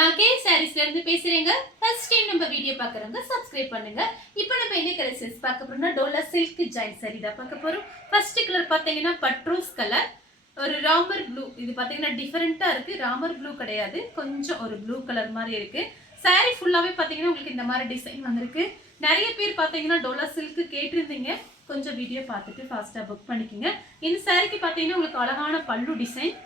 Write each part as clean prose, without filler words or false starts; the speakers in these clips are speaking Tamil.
நான் கே சாரீஸ்ல இருந்து பேசுறேங்க. ஃபர்ஸ்ட் டைம் நம்ம வீடியோ பார்க்கறவங்க சப்ஸ்கிரைப் பண்ணுங்க. இப்போ நம்ம என்ன கலெக்ஷன்ஸ் பார்க்க போறோம்னா டோலா சில்க் ஜாயிண்ட் சாரி தான் பார்க்க போறோம். ஃபர்ஸ்ட் கலர் பாத்தீங்கன்னா பட்ரோஸ் கலர், ஒரு ராமர் ப்ளூ. இது பாத்தீங்கன்னா டிஃபரெண்டா இருக்கு. ராமர் ப்ளூ கிடையாது, கொஞ்சம் ஒரு ப்ளூ கலர் மாதிரி இருக்கு. சாரி ஃபுல்லாவே பாத்தீங்கன்னா உங்களுக்கு இந்த மாதிரி டிசைன் வந்திருக்கு. நிறைய பேர் பாத்தீங்கன்னா டோலா சில்க் கேட்டிருந்தீங்க. கொஞ்சம் வீடியோ பார்த்துட்டு ஃபாஸ்டா புக் பண்ணிக்கோங்க. இந்த சாரிக்கு பாத்தீங்கன்னா உங்களுக்கு அழகான pallu design,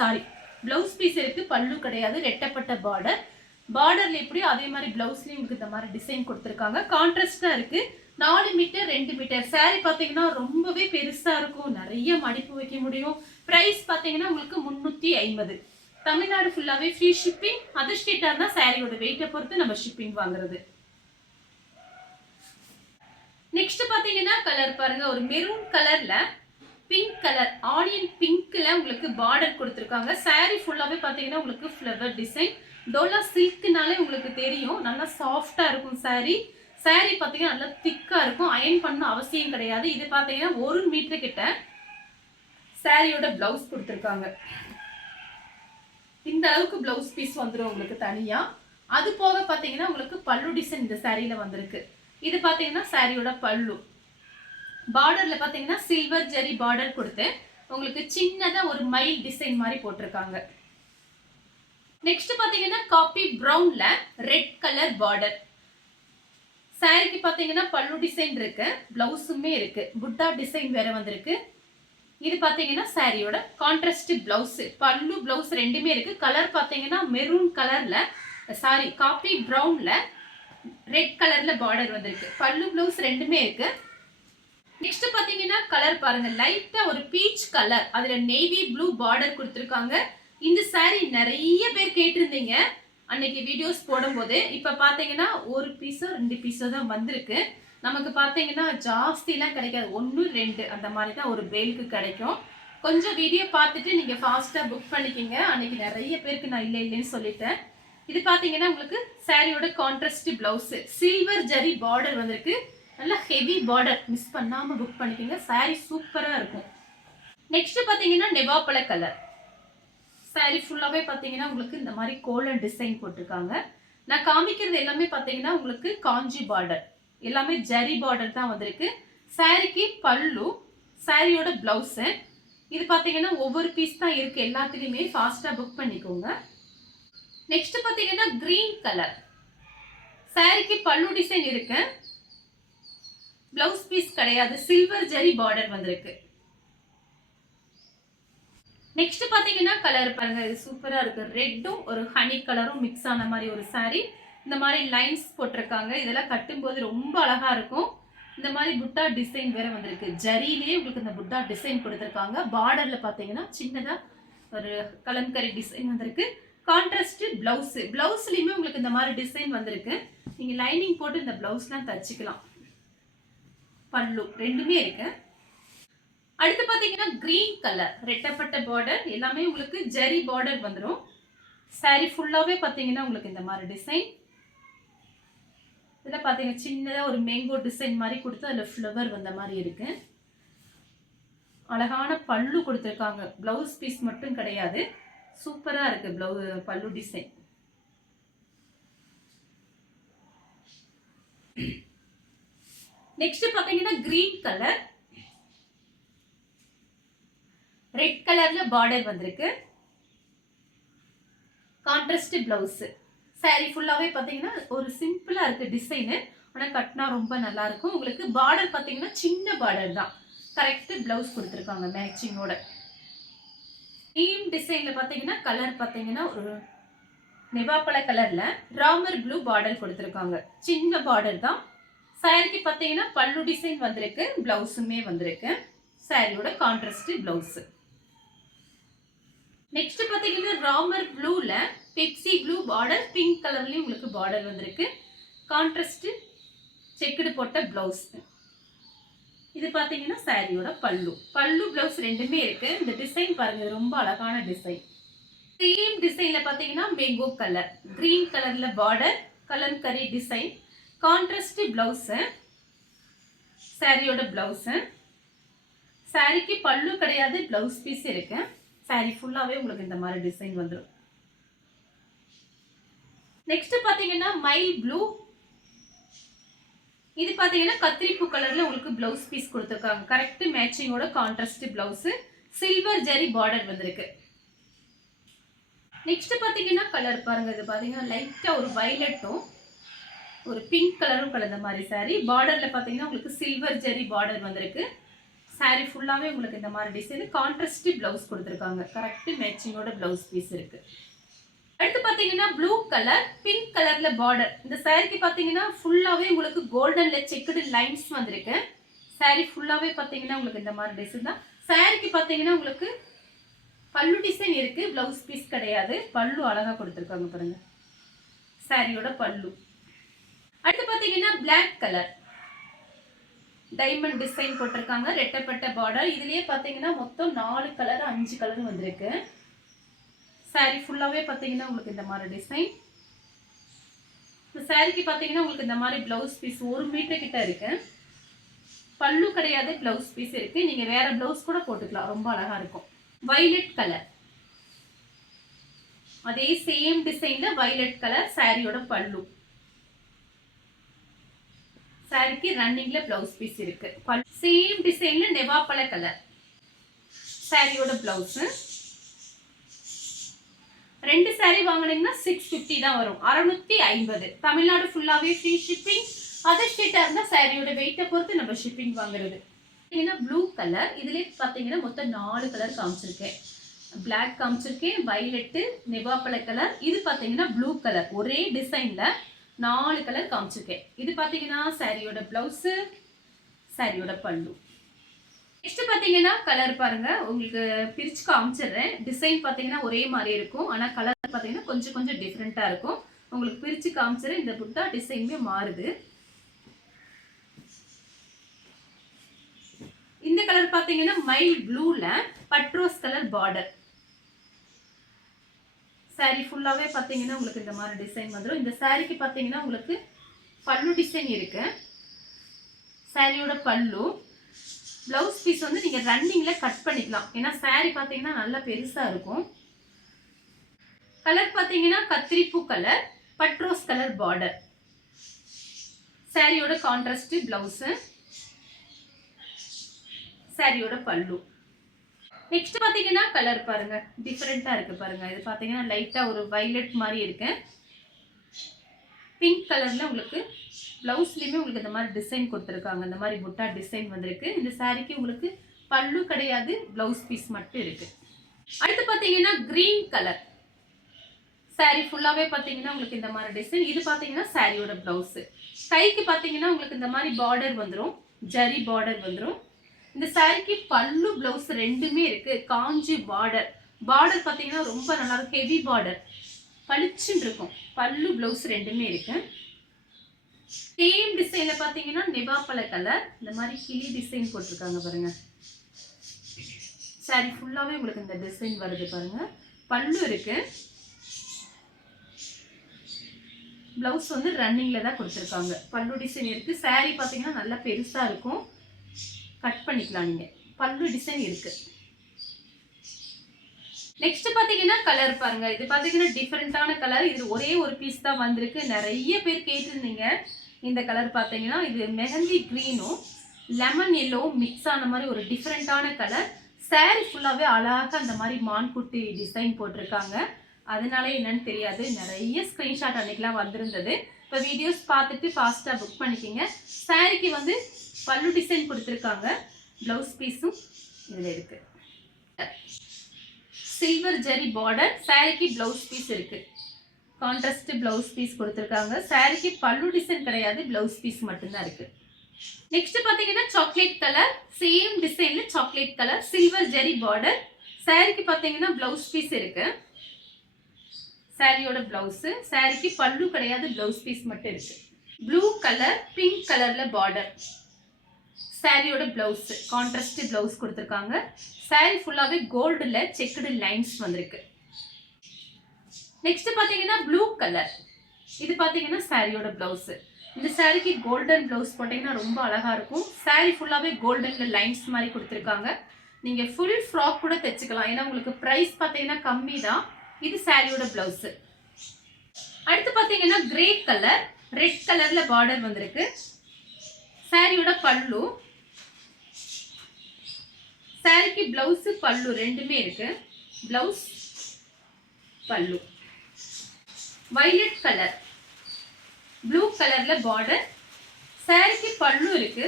sorry blouse piece இருக்கு, பல்லு கிடையாது, ரெட்டப்பட்ட பார்டர். பார்டர்ல எப்படியோ அதே மாதிரி பிளவுஸ்லயும் உங்களுக்கு இந்த மாதிரி டிசைன் கொடுத்துருக்காங்க. கான்ட்ராஸ்டா இருக்கு. 4 மீட்டர் 2 மீட்டர் சாரி பாத்தீங்கன்னா ரொம்பவே பெருசா இருக்கும், நிறைய மடிப்பு வைக்க முடியும். பிரைஸ் பாத்தீங்கன்னா உங்களுக்கு 350. தமிழ்நாடு ஃபுல்லாவே ஃப்ரீ ஷிப்பிங். அதர் ஸ்டேட்டா இருந்தா சாரியோட வெயிட்டை பொறுத்து நம்ம ஷிப்பிங் வாங்குறது. நெக்ஸ்ட் பாத்தீங்கன்னா கலர் பாருங்க, ஒரு மெரூன் கலர்ல பிங்க் கலர், ஆனியன் பிங்க்ல உங்களுக்கு பார்டர் கொடுத்துருக்காங்க. சாரி ஃபுல்லாவே பாத்தீங்கன்னா உங்களுக்கு ஃப்ளவர் டிசைன். டோலா சில்க்னாலே உங்களுக்கு தெரியும், நல்லா சாஃப்டா இருக்கும் சாரி. சாரி பாத்தீங்கன்னா நல்லா திக்கா இருக்கும், அயன் பண்ண அவசியம் கிடையாது. இது பாத்தீங்கன்னா 1 மீட்டர் கிட்ட சாரியோட பிளவுஸ் கொடுத்துருக்காங்க. இந்த அளவுக்கு பிளவுஸ் பீஸ் வந்துடும் உங்களுக்கு தனியா. அது போக பாத்தீங்கன்னா உங்களுக்கு பல்லு டிசைன் இந்த சாரியில வந்திருக்கு. இது பாத்தீங்கன்னா சாரியோட பல்லு. பார்டர்ல பாத்தீங்கன்னா சில்வர் ஜெரி பார்டர் கொடுத்து உங்களுக்கு சின்னதா ஒரு மயில் டிசைன் மாதிரி போட்டிருக்காங்க. நெக்ஸ்ட் பாத்தீங்கன்னா காபி பிரவுன்ல ரெட் கலர் பார்டர். சாரிக்கு பாத்தீங்கன்னா பல்லு டிசைன் இருக்கு, பிளவுஸுமே இருக்கு, புட்டா டிசைன் வேற வந்திருக்கு. இது பாத்தீங்கன்னா சாரியோட கான்ட்ராஸ்ட் பிளவுஸ். பல்லு பிளவுஸ் ரெண்டுமே இருக்கு. கலர் பாத்தீங்கன்னா மெரூன் கலர்ல, சாரி காபி பிரவுன்ல ரெட் கலர்ல பார்டர் வந்திருக்கு. பல்லு பிளவுஸ் ரெண்டுமே இருக்கு. நெக்ஸ்ட் பாத்தீங்கன்னா கலர் பாருங்க, லைட்டா ஒரு பீச் கலர், அதுல நேவி ப்ளூ பார்டர் கொடுத்துருக்காங்க. இந்த சாரி நிறைய பேர் கேட்டிருந்தீங்க அன்னைக்கு வீடியோஸ் போடும்போது. இப்ப பாத்தீங்கன்னா ஒரு பீஸோ 2 பீஸோ தான் வந்திருக்கு. நமக்கு பாத்தீங்கன்னா ஜாஸ்திலாம் கிடைக்காது, 1 2 அந்த மாதிரி தான் ஒரு பேலுக்கு கிடைக்கும். கொஞ்சம் வீடியோ பார்த்துட்டு நீங்க ஃபாஸ்டா புக் பண்ணிக்கிங்க. அன்னைக்கு நிறைய பேருக்கு நான் இல்லைன்னு சொல்லிட்டேன். இது பாத்தீங்கன்னா உங்களுக்கு சாரியோட contrast blouse, silver zari border வந்திருக்கு. நல்ல ஹெவி பார்டர், மிஸ் பண்ணாம புக் பண்ணிக்கோங்க. சாரி சூப்பரா இருக்கும். நெக்ஸ்ட் பாத்தீங்கன்னா நெவாப்பழ கலர். சாரி ஃபுல்லாவே பாத்தீங்கன்னா உங்களுக்கு இந்த மாதிரி கோலன் டிசைன் போட்டிருக்காங்க. நான் காமிக்கிறது எல்லாமே பாத்தீங்கன்னா உங்களுக்கு காஞ்சி பார்டர், எல்லாமே ஜரி பார்டர் தான் வந்திருக்கு. சாரிக்கு பல்லு, சாரியோட பிளவுஸ். இது பாத்தீங்கன்னா ஒவ்வொரு பீஸ் தான் இருக்கு எல்லாத்துலயுமே, ஃபாஸ்டா புக் பண்ணிக்கோங்க. நெக்ஸ்ட் பாத்தீங்கன்னா கிரீன் கலர். சாரிக்கு பல்லு டிசைன் இருக்கு, பிளவுஸ் பீஸ் கிடையாது, சில்வர் ஜரி பார்டர் வந்திருக்கு. நெக்ஸ்ட் பாத்தீங்கன்னா கலர் பாருங்க, இது சூப்பரா இருக்கு. ரெட்டும் ஒரு ஹனி கலரும் மிக்ஸ் ஆன மாதிரி ஒரு சாரி. இந்த மாதிரி லைன்ஸ் போட்டிருக்காங்க. இதெல்லாம் கட்டும்போது ரொம்ப அழகா இருக்கும். இந்த மாதிரி புட்டா டிசைன் வேற வந்திருக்கு. ஜரியிலேயே உங்களுக்கு இந்த புட்டா டிசைன் கொடுத்துருக்காங்க. பார்டர்ல பாத்தீங்கன்னா சின்னதா ஒரு கலம்கரி டிசைன் வந்திருக்கு. கான்ட்ராஸ்ட் பிளவுஸ், பிளவுஸ்லயுமே உங்களுக்கு இந்த மாதிரி டிசைன் வந்திருக்கு. நீங்க லைனிங் போட்டு இந்த பிளவுஸ்லாம் தச்சுக்கலாம். பல்லு ரெண்டுமே இருக்கு. அடுத்து பாத்தீங்கன்னா கிரீன் கலர், ரெட்டப்பட்ட பார்டர், எல்லாமே உங்களுக்கு ஜெரி பார்டர் வந்துடும். சாரி ஃபுல்லாவே பாத்தீங்கன்னா உங்களுக்கு இந்த மாதிரி டிசைன். இதுல பாத்தீங்கன்னா சின்னதா ஒரு மேங்கோ டிசைன் மாதிரி கொடுத்து அதுல ஃப்ளவர் வந்த மாதிரி இருக்கு. அழகான பல்லு கொடுத்துருக்காங்க. பிளவுஸ் பீஸ் மட்டும் கிடையாது, சூப்பரா இருக்கு பல்லு டிசைன். நெக்ஸ்ட் பாத்தீங்கன்னா கிரீன் கலர், ரெட் கலர்ல பார்டர் வந்திருக்கு. Contrast blouse. சாரி ஃபுல்லாவே பாத்தீங்கன்னா ஒரு சிம்பிளா இருக்கு டிசைன், ஆனா கட்டினா ரொம்ப நல்லா இருக்கும். உங்களுக்கு பார்டர் பாத்தீங்கன்னா சின்ன பார்டர் தான், கரெக்ட் பிளவுஸ் கொடுத்துருக்காங்க மேட்சிங்கோட. சேம் டிசைன்ல பாத்தீங்கன்னா கலர் பாத்தீங்கன்னா ஒரு நெவாப்பழ கலர்ல ராமர் ப்ளூ பார்டர் கொடுத்துருக்காங்க. சின்ன பார்டர் தான். சாரிக்கு பாத்தீங்கன்னா பல்லு டிசைன் வந்திருக்கு, பிளவுஸுமே வந்திருக்கு. சாரியோட கான்ட்ராஸ்ட் பிளவுஸ். நெக்ஸ்ட் பாத்தீங்கன்னா ராமர் ப்ளூல பெப்சி ப்ளூ பார்டர், பிங்க் கலர்லயும் உங்களுக்கு பார்டர் வந்திருக்கு. கான்ட்ராஸ்ட் செக்குடு போட்ட பிளவுஸ். இது பாத்தீங்கன்னா சாரியோட பல்லு. பல்லு பிளவுஸ் ரெண்டுமே இருக்கு. இந்த டிசைன் பாருங்க, ரொம்ப அழகான டிசைன். சேம் டிசைன்ல பாத்தீங்கன்னா மேங்கோ கலர், கிரீன் கலர்ல border, kalamkari design, contrast blouse. சாரியோட பிளவுஸ். சாரிக்கு பல்லு கிடையாது, பிளவுஸ் பீஸ் இருக்கு. சாரி ஃபுல்லாவே உங்களுக்கு இந்த மாதிரி டிசைன் வந்துடும். நெக்ஸ்ட் பாத்தீங்கன்னா மைல் ப்ளூ. இது பாத்தீங்கன்னா கத்திரிப்பூ கலர்ல உங்களுக்கு பிளவுஸ் பீஸ் கொடுத்திருக்காங்க. கரெக்ட் மேட்சிங்கோட contrast blouse, silver zari border வந்திருக்கு. நெக்ஸ்ட் பாத்தீங்கன்னா கலர் பாருங்க. இது பாத்தீங்கன்னா லைட்டா ஒரு வயலட்டும் ஒரு பிங்க் கலரும் கலந்த மாதிரி சாரி. பார்டர்ல பாத்தீங்கன்னா உங்களுக்கு சில்வர் ஜரி பார்டர் வந்திருக்கு. சாரி ஃபுல்லாவே உங்களுக்கு இந்த மாதிரி டிசைன், கான்ட்ராஸ்ட் பிளவுஸ் கொடுத்திருக்காங்க. கரெக்ட் மேட்சிங்கோட பிளவுஸ் பீஸ் இருக்கு. அடுத்து பாத்தீங்கன்னா ப்ளூ கலர், பிங்க் கலர்ல பார்டர். இந்த சாரிக்கு பாத்தீங்கன்னா ஃபுல்லாவே உங்களுக்கு கோல்டன்ல செக்குடு லைன்ஸ் வந்திருக்கு. சாரி ஃபுல்லாவே பாத்தீங்கன்னா உங்களுக்கு இந்த மாதிரி டிசைன் தான். சாரிக்கு பாத்தீங்கன்னா உங்களுக்கு பல்லு டிசைன் இருக்கு, பிளவுஸ் பீஸ் கிடையாது. பல்லு அழகா கொடுத்திருக்காங்க பாருங்க, சாரியோட பல்லு. அடுத்து பாத்தீங்கன்னா பிளாக் கலர், டைமண்ட் டிசைன் போட்டிருக்காங்க, ரெட்டப்பட்ட பார்டர். இதுலயே பாத்தீங்கன்னா மொத்தம் 4 கலர் 5 கலர் வந்திருக்கு. சாரி ஃபுல்லாவே பாத்தீங்கன்னா உங்களுக்கு இந்த மாதிரி டிசைன். இந்த சாரிக்கு பாத்தீங்கன்னா உங்களுக்கு இந்த மாதிரி பிளவுஸ் பீஸ் 1 மீட்டர் கிட்ட இருக்கு. பல்லு கிடையாது, பிளவுஸ் பீஸ் இருக்கு. நீங்க வேற பிளவுஸ் கூட போட்டுக்கலாம், ரொம்ப அழகா இருக்கும். வயலட் கலர், அதே சேம் டிசைன்ல வயலட் கலர் சாரியோட பல்லு. சாரிக்கு ரன்னிங்ல பிளவுஸ் பீஸ் இருக்கு. சேம் டிசைன்ல நெவாப்பழ கலர் சாரியோட பிளவுஸ். 2 சாரி வாங்குனீங்கன்னா 650 தான் வரும், 650. தமிழ்நாடு ஃபுல்லாவே ஃப்ரீ ஷிப்பிங். அதர் ஸ்டேட்டா இருந்தா சாரியோட வெயிட்டை பொறுத்து நம்ம ஷிப்பிங் வாங்குறது. ப்ளூ கலர், இதுல பாத்தீங்கன்னா மொத்தம் 4 கலர் காமிச்சிருக்கேன். பிளாக் காமிச்சிருக்கேன், வயலட், நெவாப்பழ கலர். இது பாத்தீங்கன்னா ப்ளூ கலர், ஒரே டிசைன்ல 4 கலர் காமிச்சிருக்கேன். இது பாத்தீங்கன்னா சாரியோட பிளவுஸ், சாரியோட பல்லு. நெக்ஸ்ட் பாத்தீங்கன்னா கலர் பாருங்க, உங்களுக்கு பிரிச்சு காமிச்சிடுறேன். டிசைன் பாத்தீங்கன்னா ஒரே மாதிரி இருக்கும், ஆனா கலர் பாத்தீங்கன்னா கொஞ்சம் கொஞ்சம் டிஃப்ரெண்டா இருக்கும். உங்களுக்கு பிரிச்சு காமிச்சிடுறேன். இந்த புட்டா டிசைனுமே மாறுது. இந்த கலர் பாத்தீங்கன்னா மைல் ப்ளூல பட்ரோஸ் கலர் பார்டர். சாரி ஃபுல்லாவே பாத்தீங்கன்னா உங்களுக்கு இந்த மாதிரி டிசைன் வந்துடும். இந்த சாரிக்கு பாத்தீங்கன்னா உங்களுக்கு பல்லு டிசைன் இருக்கு, சாரியோட பல்லு. பிளவுஸ் பீஸ் வந்து நீங்க ரன்னிங்ல கட் பண்ணிக்கலாம், ஏன்னா சாரி பாத்தீங்கன்னா நல்லா பெருசா இருக்கும். கலர் பாத்தீங்கன்னா கத்திரிப்பூ கலர், பட்ரோஸ் கலர் பார்டர். சாரியோட கான்ட்ராஸ்ட் பிளவுஸ், சாரியோட பல்லு. நெக்ஸ்ட் பாத்தீங்கன்னா கலர் பாருங்க, டிஃபரெண்டா இருக்கு பாருங்க. இது பாத்தீங்கன்னா லைட்டா ஒரு வயலட் மாதிரி இருக்கு. பிங்க் கலர்ல உங்களுக்கு பிளவுஸ்லயுமே உங்களுக்கு இந்த மாதிரி டிசைன் கொடுத்துருக்காங்க. இந்த மாதிரி புட்டா டிசைன் வந்திருக்கு. இந்த சாரிக்கு உங்களுக்கு பல்லு கிடையாது, பிளவுஸ் பீஸ் மட்டும் இருக்கு. அடுத்து பாத்தீங்கன்னா கிரீன் கலர் சாரி ஃபுல்லாவே பாத்தீங்கன்னா உங்களுக்கு இந்த மாதிரி டிசைன். இது பாத்தீங்கன்னா சாரியோட பிளவுஸ். கைக்கு பாத்தீங்கன்னா உங்களுக்கு இந்த மாதிரி பார்டர் வந்துடும், ஜரி பார்டர் வந்துடும். இந்த சாரிக்கு பல்லு பிளவுஸ் ரெண்டுமே இருக்கு, காஞ்சி பார்டர். பார்டர் பாத்தீங்கன்னா ரொம்ப நல்லா இருக்கும், ஹெவி பார்டர், பளிச்சுன்னு இருக்கும். பல்லு பிளவுஸ் ரெண்டுமே இருக்கு. சேம் டிசைன்ல பாத்தீங்கன்னா நெவாப்பழ கலர், இந்த மாதிரி கிளி டிசைன் போட்டிருக்காங்க பாருங்க. சாரி ஃபுல்லாவே உங்களுக்கு இந்த டிசைன் வருது பாருங்க. பல்லு இருக்கு, பிளவுஸ் வந்து ரன்னிங்ல தான் கொடுத்துருக்காங்க. பல்லு டிசைன் இருக்கு. சாரி பாத்தீங்கன்னா நல்லா பெருசா இருக்கும், கட் பண்ணிக்கலாம் நீங்க. பல்லு டிசைன் இருக்கு. நெக்ஸ்ட் பாத்தீங்கன்னா கலர் பாருங்க. இது பாத்தீங்கன்னா டிஃபரெண்டான கலர். இது ஒரே ஒரு பீஸ் தான் வந்திருக்கு. நிறைய பேர் கேட்டிருந்தீங்க இந்த கலர். பாத்தீங்கன்னா இது மெஹந்தி கிரீனும் லெமன் எல்லோ மிக்ஸ் ஆன மாதிரி ஒரு டிஃபரெண்டான கலர். சாரி ஃபுல்லாவே அழகா அந்த மாதிரி மான்குட்டி டிசைன் போட்டிருக்காங்க. அதனால என்னன்னு தெரியாது, நிறைய ஸ்கிரீன்ஷாட் அன்னைக்கெல்லாம் வந்திருந்தது. இப்போ வீடியோஸ் பார்த்துட்டு ஃபாஸ்டா புக் பண்ணிக்கிங்க. சாரிக்கு வந்து பல்லு டிசைன் கொடுத்துருக்காங்க, பிளவுஸ் பீஸும் இதுல இருக்கு. சில்வர் ஜரி பார்டர், சாரிக்கு பிளவுஸ் பீஸ் இருக்கு, கான்ட்ராஸ்ட் பிளவுஸ் பீஸ் கொடுத்துருக்காங்க. சாரிக்கு பல்லு டிசைன் கிடையாது, பிளவுஸ் பீஸ் மட்டும்தான் இருக்கு. நெக்ஸ்ட் பாத்தீங்கன்னா சாக்லேட் கலர், சேம் டிசைன்ல chocolate colour, silver zari border. சாரிக்கு பாத்தீங்கன்னா பிளவுஸ் பீஸ் இருக்கு, சாரியோட பிளவுஸ். சாரிக்கு பல்லு கிடையாது, பிளவுஸ் பீஸ் மட்டும் இருக்கு. ப்ளூ கலர், பிங்க் கலர்ல பார்டர். சாரியோட பிளவுஸ் கான்ட்ராஸ்ட் பிளவுஸ் கொடுத்துருக்காங்க. சாரி ஃபுல்லாவே கோல்டுல செக்குடு லைன்ஸ் வந்திருக்கு. நெக்ஸ்ட் பாத்தீங்கன்னா ப்ளூ கலர். இது பாத்தீங்கன்னா சாரியோட பிளவுஸ். இந்த சாரிக்கு கோல்டன் பிளவுஸ் போட்டீங்கன்னா ரொம்ப அழகா இருக்கும். சாரி ஃபுல்லாவே கோல்டன்ல லைன்ஸ் மாதிரி கொடுத்துருக்காங்க. நீங்க ஃபுல் ஃப்ராக் கூட தைச்சுக்கலாம், ஏன்னா உங்களுக்கு பிரைஸ் பாத்தீங்கன்னா கம்மி தான். இது சாரியோட பிளவுஸ். அடுத்து பாத்தீங்கன்னா கிரே கலர், ரெட் கலர்ல பார்டர் வந்திருக்கு. சாரியோட பல்லு, சாரிக்கு பிளவுஸ் பல்லு ரெண்டுமே இருக்கு. பிளவுஸ் பல்லு. வயலட் கலர், ப்ளூ கலர்ல பார்டர், சாரிக்கு பல்லு இருக்கு.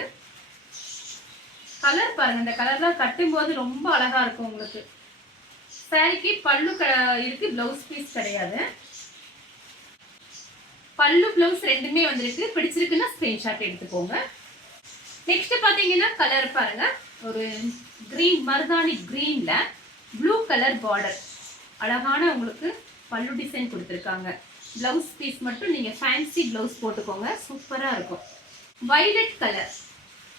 கலர் பாருங்க, இந்த கலர்லாம் கட்டும் போது ரொம்ப அழகா இருக்கும் உங்களுக்கு. சாரிக்கு பல்லு இருக்கு, பிளவுஸ் பீஸ் கிடையாது. பல்லு பிளவுஸ் ரெண்டுமே வந்திருக்கு. பிடிச்சிருக்குன்னா ஸ்கிரீன்ஷாட் எடுத்துக்கோங்க. நெக்ஸ்ட் பாத்தீங்கன்னா கலர் பாருங்க, ஒரு கிரீன், மருதாணி கிரீன்ல ப்ளூ கலர் பார்டர், அழகான உங்களுக்கு பல்லு டிசைன் கொடுத்துருக்காங்க. பிளவுஸ் பீஸ் மட்டும் நீங்க ஃபேன்சி பிளவுஸ் போட்டுக்கோங்க, சூப்பரா இருக்கும். வயலட் கலர்,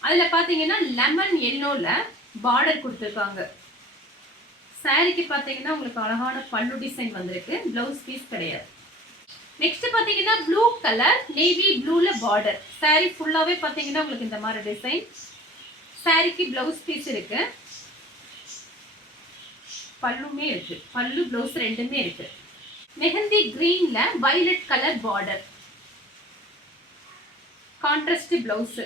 அதுல பாத்தீங்கன்னா லெமன் எல்லோல பார்டர் கொடுத்துருக்காங்க. சாரிக்கு பாத்தீங்கன்னா உங்களுக்கு அழகான பல்லு டிசைன் வந்திருக்கு, பிளவுஸ் பீஸ் கிடையாது. நெக்ஸ்ட் பாத்தீங்கன்னா ப்ளூ கலர், நேவி ப்ளூல பார்டர். சாரி ஃபுல்லாவே பாத்தீங்கன்னா உங்களுக்கு இந்த மாதிரி டிசைன். சாரிக்கு பிளவுஸ் பீஸ் இருக்கு, பல்லுமே இருக்கு. பல்லு பிளவுஸ் ரெண்டுமே இருக்கு. மெஹந்தி கிரீன்ல violet colour border, contrast blouse.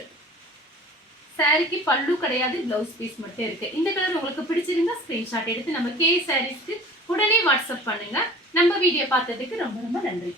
சாரிக்கு பல்லு கிடையாது, பிளவுஸ் பீஸ் மட்டும் இருக்கு. இந்த கலர் உங்களுக்கு பிடிச்சிருந்தா ஸ்கிரீன்ஷாட் எடுத்து நம்ம கே சாரீஸ்க்கு உடனே வாட்ஸ்அப் பண்ணுங்க. நம்ம வீடியோ பார்த்ததுக்கு ரொம்ப ரொம்ப நன்றி.